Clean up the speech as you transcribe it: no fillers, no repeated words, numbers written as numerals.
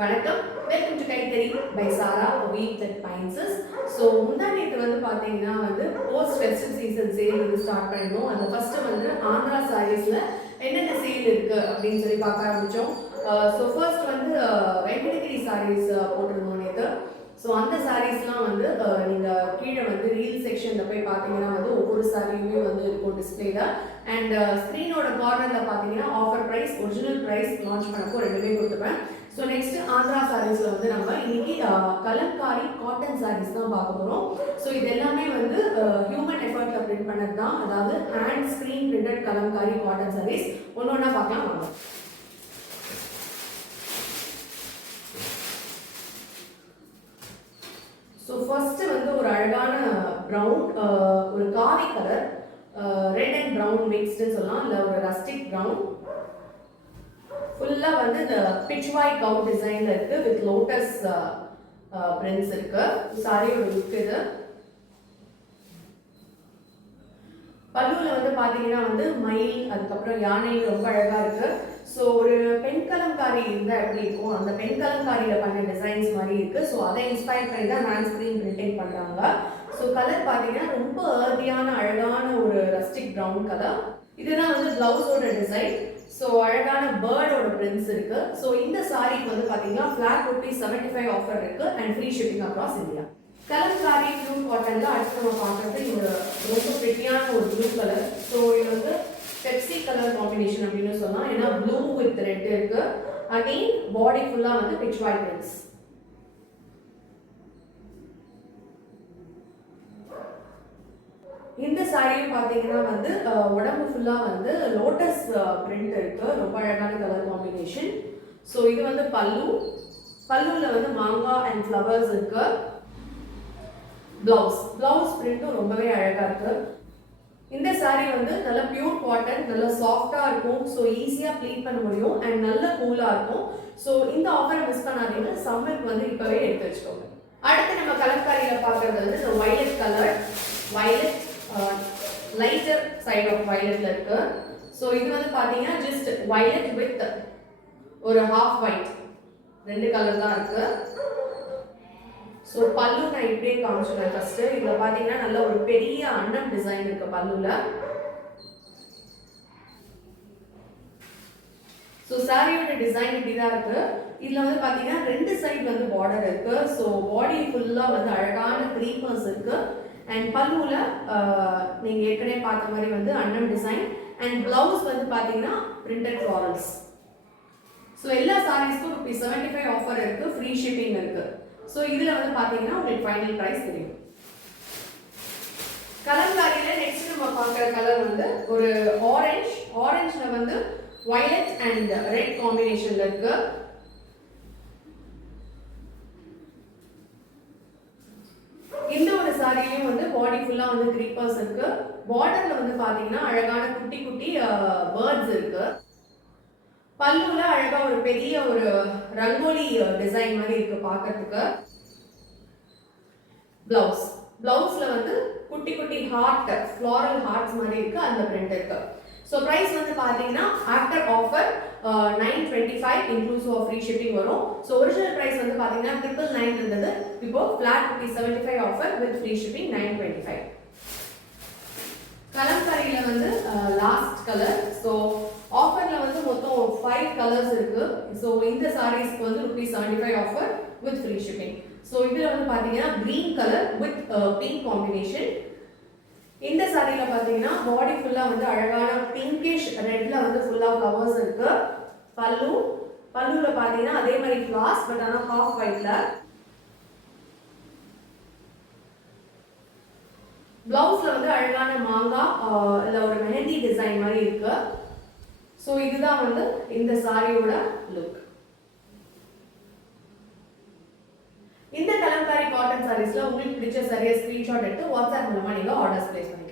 வணக்கம், welcome to கைத்தறி by சாரா வீட் அட் பைன்சஸ். ஸோ முந்தானேத்து வந்து பார்த்தீங்கன்னா post festive season sale start பண்ணிடுவோம். அந்த ஃபர்ஸ்ட் ஆந்திரா சாரீஸில் என்னென்ன சேல் இருக்கு அப்படின்னு சொல்லி பார்க்க ஆரம்பித்தோம். ஸோ ஃபர்ஸ்ட் வெங்கடகிரி சாரீஸ் போட்டிருந்தோம் நேற்று. ஸோ அந்த சாரீஸ்லாம் நீங்கள் கீழே ரீல் செக்ஷனில் போய் பார்த்தீங்கன்னா ஒவ்வொரு சாரியுமே இருக்கும் டிஸ்பிளேல. அண்ட் ஸ்க்ரீனோட கார்னரில் பார்த்தீங்கன்னா offer price, original price launch பண்ணப்போ ரெண்டுமே கொடுத்துப்பேன். ஸோ நெக்ஸ்ட் ஆந்திரா சாரீஸில் நம்ம இன்னைக்கு கலம்காரி காட்டன் சாரீஸ் தான் பார்க்க போகிறோம். ஸோ இது எல்லாமே ஹியூமன் எஃபர்ட்டில் பிரிண்ட் பண்ணது தான், அதாவது hand screen printed kalamkari cotton sarees. ஒன்று ஒன்றா பார்க்கலாம் வாங்க. ஸோ ஃபர்ஸ்ட் ஒரு அழகான ப்ரௌன், ஒரு காவி கலர், ரெட் அண்ட் ப்ரௌன் மிக்ஸ்டுன்னு சொல்லலாம், இல்லை ஒரு ரஸ்டிக் ப்ரௌன். ஃபுல்லா இந்த பிட்ச்வாய் கவு டிசைன்ல இருக்கு, வித் லோட்டஸ் பிரிண்ட்ஸ் இருக்கு. சாரியோட லுக் இது. பல்லுல பாத்தீங்கன்னா மயில், அதுக்கப்புறம் யானை ரொம்ப அழகா இருக்கு. ஸோ ஒரு பெண் கலம்காரி இருந்தா எப்படி இருக்கும், அந்த பெண் கலம்காரியில பண்ண டிசைன்ஸ் மாதிரி இருக்கு. ஸோ அதை இன்ஸ்பயர் பண்ணி தான் ஹேண்ட் ஸ்கிரீன் பிரிண்டிங் பண்றாங்க. ஸோ கலர் பாத்தீங்கன்னா ரொம்ப ஏர்லியான அழகான ஒரு ரஸ்டிக் ப்ரௌன் கலர். இதுதான் பிளவுஸோட டிசைன். ஸோ அழகான பேர்டோட பிரிண்ட்ஸ் இருக்கு. ஸோ இந்த சாரிக்கு பாத்தீங்கன்னா ஃபிளாட் ₹75 ஆஃபர் இருக்கு and free shipping across India. Kalamkari blue காட்டன்ல அடுத்து நம்ம பார்க்கறது இந்த ரொம்ப பிரிட்டியான ஒரு ப்ளூ கலர். ஸோ இது பெப்சி கலர் காம்பினேஷன் அப்படின்னு சொல்லலாம். ஏன்னா ப்ளூ வித் ரெட் இருக்கு. அகைன் பாடி ஃபுல்லா பிட்ச் ஒயிட் பிரிண்ட்ஸ். இந்த சாரியும் பாத்தீங்கன்னா உடம்பு ஃபுல்லா லோட்டஸ் பிரிண்ட் இருக்கு. ரொம்ப அழகான கலர் காம்பினேஷன். ஸோ இது பல்லு. பல்லுல மாங்காய் அண்ட் ஃப்ளவர்ஸ் இருக்கு. பிளவுஸ் பிரிண்ட்டும் ரொம்பவே அழகா இருக்கு. இந்த சாரி நல்ல பியூர் காட்டன், நல்ல சாஃப்டா இருக்கும். ஸோ ஈஸியா ப்ளீட் பண்ண முடியும் அண்ட் நல்ல கூலா இருக்கும். ஸோ இந்த ஆஃபரை மிஸ் பண்ணாதீங்க. சம்மருக்கு இப்பவே எடுத்து வச்சுக்கோங்க. அடுத்து நம்ம கலம்காரியில பார்க்கறது இந்த violet colour. Violet lighter side of வயலட்ல இருக்கு. ஸோ இது பாத்தீங்கன்னா ஜஸ்ட் வயலட் வித் ஒரு ஹாஃப் ஒயிட், ரெண்டு கலர் தான் இருக்கு. ஸோ பல்லு நான் இப்படியே காமிச்சிடுறேன். ஃபர்ஸ்ட் இதுல பாத்தீங்கன்னா நல்ல ஒரு பெரிய அன்னம் டிசைன் இருக்கு பல்லுல. ஸோ சாரியோட டிசைன் இப்படிதான் இருக்கு. இதுல பாத்தீங்கன்னா ரெண்டு சைடு பார்டர் இருக்கு. ஸோ பாடி ஃபுல்லா அழகான க்ரீப்பர்ஸ் இருக்கு. அண்ட் பல்லுல நீங்க ஏற்கனவே பார்த்த மாதிரி அன்னம் டிசைன் அண்ட் பிளவுஸ் பாத்தீங்கன்னா பிரிண்டட் ஃப்ளாரல்ஸ். ஸோ எல்லா சாரீஸ்க்கும் ₹75 ஆஃபர் இருக்கு, ஃப்ரீ ஷிப்பிங் இருக்கு. ஸோ இதுல பாத்தீங்கன்னா உங்களுக்கு ஃபைனல் பிரைஸ் தெரியும். கலம்காரியில நெக்ஸ்ட் நம்ம பார்க்குற கலர் ஒரு ஆரஞ்சுல வயலட் அண்ட் ரெட் காம்பினேஷன்ல இருக்கு. இந்த ஒரு சாரியிலும் பாடி ஃபுல்லா கிரீப்பர்ஸ் இருக்கு. பார்டர்ல பாத்தீங்கன்னா அழகான குட்டி குட்டி பேர்ட்ஸ் இருக்கு. பல்லுல அழகா ஒரு பெரிய ஒரு ரங்கோலி டிசைன் மாதிரி இருக்கு பார்க்கிறதுக்கு. பிளவுஸ்ல குட்டி குட்டி ஹார்ட், ஃப்ளாரல் ஹார்ட்ஸ் மாதிரி இருக்கு, அந்த பிரிண்ட் இருக்கு. ஸோ பிரைஸ் பாத்தீங்கன்னா after offer $925 inclusive of free shipping வரும். ஸோ ஒரிஜினல் பிரைஸ் பாத்தீங்கன்னா $999 இருந்தது. இப்போ flat ₹75 offer with free shipping $925. கலம்காரியில லாஸ்ட் கலர். ஸோ ஆஃபர்ல மொத்தம் 5 கலர்ஸ் இருக்கு. ஸோ இந்த சாரீஸ்க்கு ₹75 offer with free shipping. So இதுல பாத்தீங்கன்னா green colour with pink combination. இந்த சாரியில பாத்தீங்கன்னா பாடி ஃபுல்லா அழகான பிங்கிஷ் ரெட்ல ஃபுல்லா ஃப்ளவர்ஸ் இருக்கு. பல்லுல பாத்தீங்கன்னா அதே மாதிரி ஃப்ளார்ஸ், பட் ஆனா ஹாஃப் ஒயிட்ல. பிளவுஸ்ல அழகான மாங்காய் இல்ல ஒரு மெஹந்தி டிசைன் மாதிரி இருக்கு. ஸோ இதுதான் இந்த சாரியோட லுக். இந்த கலம்காரி காட்டன் சாரீஸ்ல உங்களுக்கு பிடிச்ச சாரியை ஸ்கிரீன்ஷாட் எடுத்து வாட்ஸ்அப் மூலமா நீங்க ஆர்டர்ஸ் பிளேஸ் பண்ணிக்கலாம்.